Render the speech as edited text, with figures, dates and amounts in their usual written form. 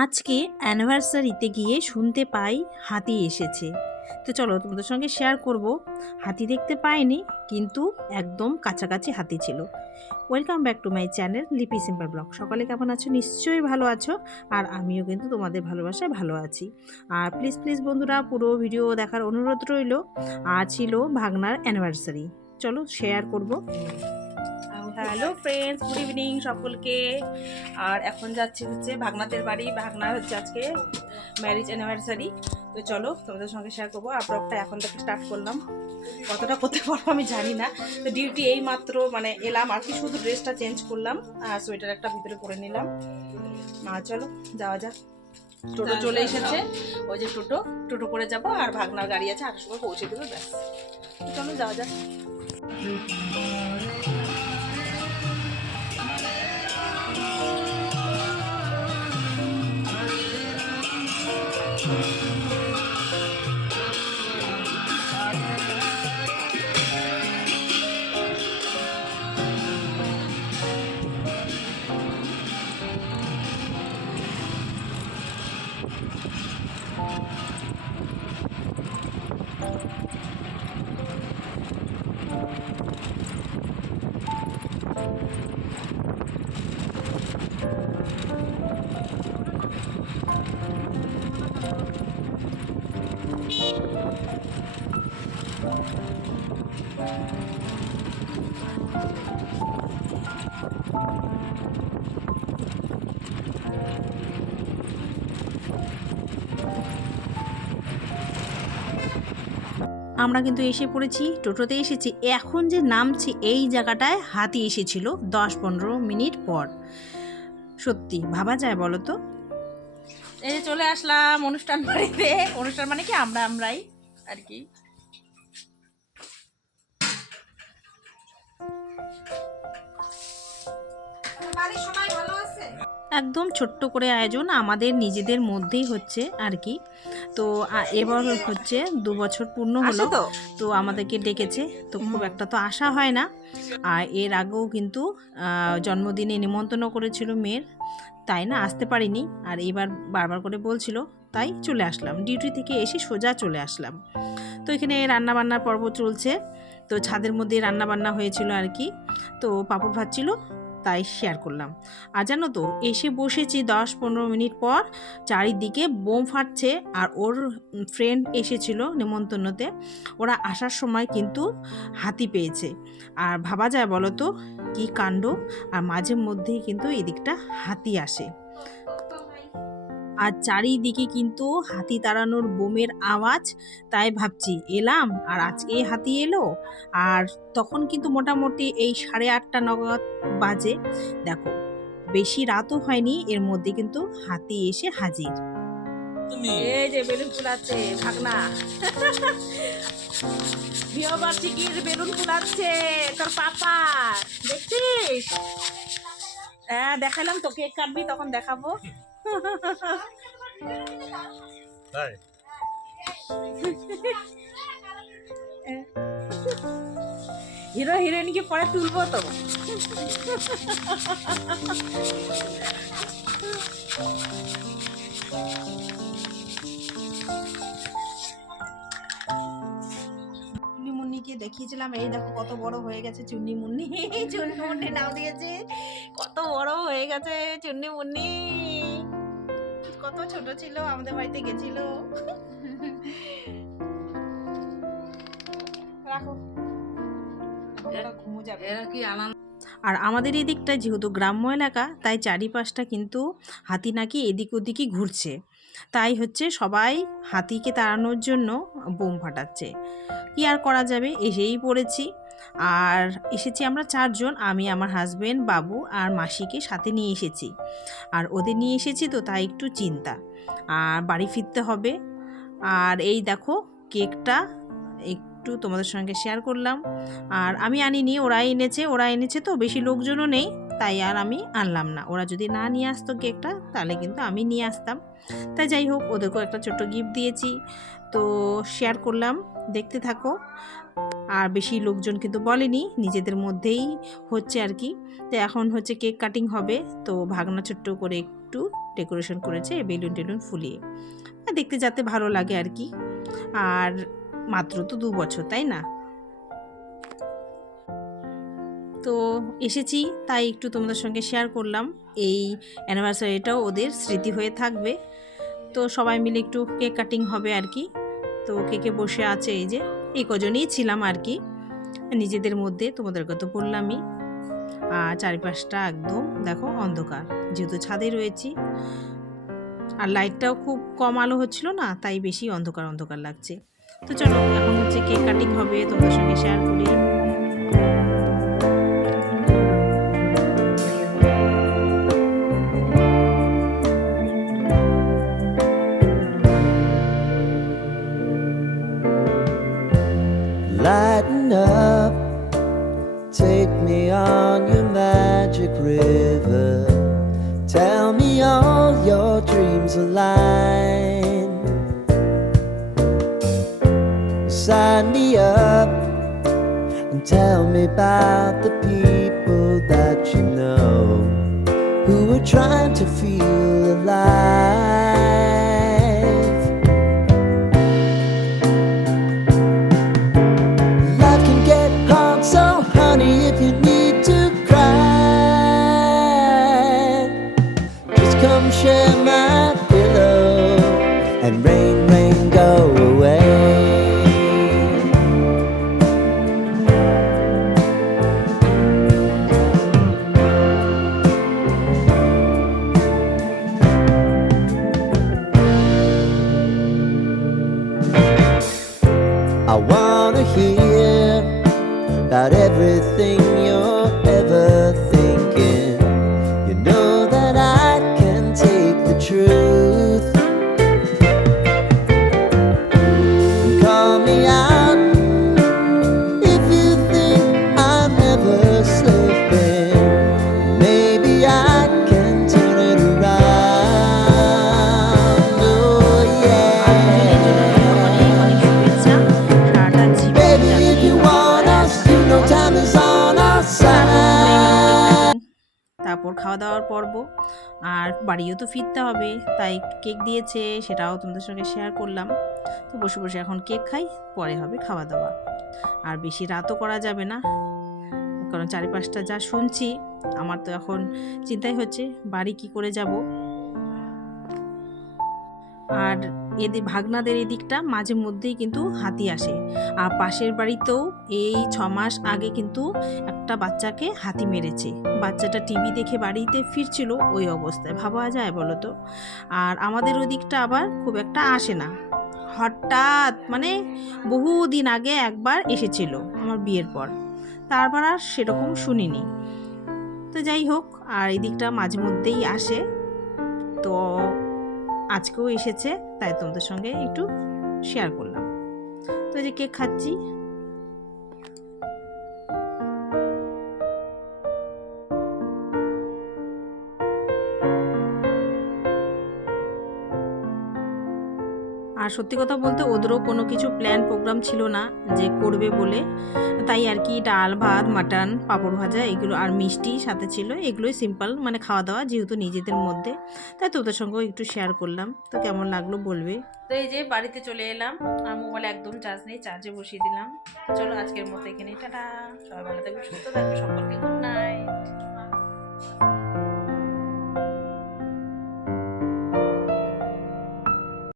আজকে অ্যানিভার্সারিতে গিয়ে শুনতে পাই হাতি এসেছে। তো চলো তোমাদের সঙ্গে শেয়ার করব। হাতি দেখতে পাইনি, কিন্তু একদম কাছাকাছি হাতি ছিল। Welcome back to my channel লিপি সিম্পল ব্লগ। সকালে কেমন আছো? নিশ্চয়ই ভালো আছো। আর আমিও কিন্তু তোমাদের ভালোবাসায় ভালো আছি। আর প্লিজ প্লিজ বন্ধুরা, পুরো ভিডিও দেখার অনুরোধ রইল। আজ ছিল ভাগনার অ্যানিভার্সারি, চলো শেয়ার করব। হ্যালো ফ্রেন্ডস, গুড ইভিনিং সকলকে। আর এখন যাচ্ছি হচ্ছে ভাগনাদের বাড়ি। ভাগনার হচ্ছে আজকে ম্যারেজ অ্যানিভার্সারি। তো চলো তোমাদের সঙ্গে শেয়ার করবো। আর ব্লগটা এখন থেকে স্টার্ট করলাম, কতটা করতে পারবো আমি জানি না। তো ডিউটি এই মাত্র এলাম আর কি, শুধু ড্রেসটা চেঞ্জ করলাম আর সোয়েটার একটা ভিতরে পরে নিলাম। চলো যাওয়া যাক। টোটো চলে এসেছে, ওই যে টোটো টোটো করে যাবো। আর ভাগনার গাড়ি আছে, 8টার সময় পৌঁছে দেবে, ব্যাস। চলো যাওয়া যাক। আমরা কিন্তু এসে পড়েছি, টোটোতে এসেছি। এখন যে নামছি এই জায়গাটায় হাতি এসেছিল 10-15 মিনিট পর। সত্যি ভাবা যায় বলো তো? এই যে চলে আসলাম অনুষ্ঠান বাড়িতে। অনুষ্ঠান মানে কি, আমরাই আর কি। একদম ছোট্ট করে আয়োজন, আমাদের নিজেদের মধ্যেই হচ্ছে আর কি। তো এবার হচ্ছে 2 বছর পূর্ণ হলো, তো আমাদেরকে ডেকেছে। তো খুব একটা তো আসা হয় না। আর এর আগেও কিন্তু জন্মদিনে নিমন্ত্রণ করেছিল মেয়ের, তাই না আসতে পারিনি। আর এবার বারবার করে বলছিল, তাই চলে আসলাম। ডিউটি থেকে এসে সোজা চলে আসলাম। তো এখানে রান্নাবান্নার পর্ব চলছে। তো ছাদের মধ্যে রান্নাবান্না হয়েছিল আর কি। তো পাঁপড় ভাজছিল, তাই শেয়ার করলাম। আর জানো তো, এসে বসেছি 10-15 মিনিট পর, চারিদিকে বোম ফাটছে। আর ওর ফ্রেন্ড এসেছিল নেমন্তন্নতে, ওরা আসার সময় কিন্তু হাতি পেয়েছে। আর ভাবা যায় বলো তো কী কাণ্ড। আর মাঝে মধ্যেই কিন্তু এদিকটা হাতি আসে। আর চারিদিকে কিন্তু হাতি তাড়ানোর বোমের আওয়াজ। তাই ভাবছি এলাম আর আজকে হাতি এলো। আর তখন কিন্তু মোটামুটি এই 8:30 নাগাদ বাজে। দেখো, বেশি রাতও হয়নি, এর মধ্যে কিন্তু হাতি এসে হাজির। এই যে বেলুন ফুলাচ্ছে ভাগনা, গৃহবার্ষিকীর বেলুন ফুলাচ্ছে তোর পাপা, দেখছিস? হ্যাঁ দেখালাম তো, কেক কাটবি তখন দেখাবো। হিরো হিরোইনকে পরে তুলবো তো। চুন্নিমুন্নিকে দেখিয়েছিলাম, এই দেখো কত বড় হয়ে গেছে চুন্নিমুন্নি। চুন্নিমুন্নি নাম দিয়েছে, কত বড় হয়ে গেছে চুন্নিমুন্নি। কত ছোট ছিল, আমাদের বাড়িতে গেছিল। রাখো, ঘুমো যাবে। আর আমাদের এই দিকটায় যেহেতু গ্রাম্য এলাকা, তাই চারিপাশটা কিন্তু হাতি নাকি এদিক ওদিকই ঘুরছে। তাই হচ্ছে সবাই হাতিকে তাড়ানোর জন্য বোম ফাটাচ্ছে। কি আর করা যাবে, এসেই পড়েছি। আর এসেছি আমরা 4 জন, আমি, আমার হাজবেন্ড, বাবু আর মাসিকে সাথে নিয়ে এসেছি। আর ওদের নিয়ে এসেছি তো তাই একটু চিন্তা। আর বাড়ি ফিরতে হবে। আর এই দেখো কেকটা একটু তোমাদের সঙ্গে শেয়ার করলাম। আর আমি আনিনি, ওরা এনেছে তো বেশি লোকজনও নেই, তাই আর আমি আনলাম না। ওরা যদি না নিয়ে আসতো কেকটা, তাহলে কিন্তু আমি নিয়ে আসতাম। তাই যাই হোক, ওদেরকেও একটা ছোট্ট গিফট দিয়েছি, তো শেয়ার করলাম। দেখতে থাকো। আর বেশি লোকজন কিন্তু বলেনি, নিজেদের মধ্যেই হচ্ছে আর কি। তো এখন হচ্ছে কেক কাটিং হবে। তো ভাগনা ছোট্ট করে একটু ডেকোরেশন করেছে বেলুন টেলুন ফুলিয়ে, দেখতে যাতে ভালো লাগে আর কি। আর মাত্র তো 2 বছর, তাই না? তো এসেছি তাই একটু তোমাদের সঙ্গে শেয়ার করলাম। এই অ্যানিভার্সারিটাও ওদের স্মৃতি হয়ে থাকবে। তো সবাই মিলে একটু কেক কাটিং হবে আর কি। তো কেকে বসে আছে এই যে, এই কজনই ছিলাম আর কি নিজেদের মধ্যে, তোমাদেরকে তো বললামই। আর চারিপাশটা একদম দেখো অন্ধকার, যেহেতু ছাদে রয়েছি, আর লাইটটাও খুব কম আলো হচ্ছিল না, তাই বেশি অন্ধকার অন্ধকার লাগছে। তো চলো এখন হচ্ছে কেক কাটিং হবে, তোমাদের সঙ্গে শেয়ার করি। Lighten up, take me on your magic river. Tell me all your dreams align. Sign me up and tell me about the people that you know who are trying to feel alive. Life can get hard, so honey, if you need to cry, just come share my pillow and rain, rain, go away. I wanna hear about everything you're ever thinking. You know that I can take the truth. Call me out if you think I'm ever slipping. Maybe I can turn it around. Oh yeah. Baby, if you want us, you know time is on our side. তারপর খাওয়া দাওয়ার পর্ব, আর বাড়িও তো ফিরতে হবে, তাই cake দিয়েছে, সেটাও তোমাদের সঙ্গে শেয়ার করলাম। তো বসে বসে এখন কেক খাই, পরে হবে খাওয়া দাওয়া। আর বেশি রাতও করা যাবে না, কারণ চারিপাশটা যা শুনছি আমার তো এখন চিন্তাই হচ্ছে বাড়ি কি করে যাব। আর এদের ভাগনাদের এদিকটা মাঝে মধ্যেই কিন্তু হাতি আসে, আর পাশের বাড়িতেও এই 6 মাস আগে কিন্তু একটা বাচ্চাকে হাতি মেরেছে। বাচ্চাটা টিভি দেখে বাড়িতে ফিরছিল, ওই অবস্থায় ভাবা যায় বলো তো। আর আমাদের ওদিকটা আবার খুব একটা আসে না, হঠাৎ মানে বহুদিন আগে একবার এসেছিল আমার বিয়ের পর, তারপর আর সেরকম শুনিনি। তো যাই হোক, আর এই দিকটা মাঝে মধ্যেই আসে, তো আজকেও এসেছে, তাই তোমাদের সঙ্গে একটু শেয়ার করলাম। তো এই যে কেক খাচ্ছি। আর সত্যি কথা বলতে ওদেরও কোনো কিছু প্ল্যান প্রোগ্রাম ছিল না যে করবে বলে, তাই আর কি ডাল ভাত মাটন পাঁপড় ভাজা এগুলো আর মিষ্টি সাথে ছিল, এগুলোই সিম্পল মানে খাওয়া দাওয়া যেহেতু নিজেদের মধ্যে, তাই তোদের সঙ্গেও একটু শেয়ার করলাম। তো কেমন লাগলো বলবে। তো এই যে বাড়িতে চলে এলাম, আর মোবাইলে একদম চার্জ নেই, চার্জে বসিয়ে দিলাম। চলো আজকের মতো এখানে টাটা, সবাই ভালো থাকবে, সুস্থ থাকবে, সকলকে গুড নাইট।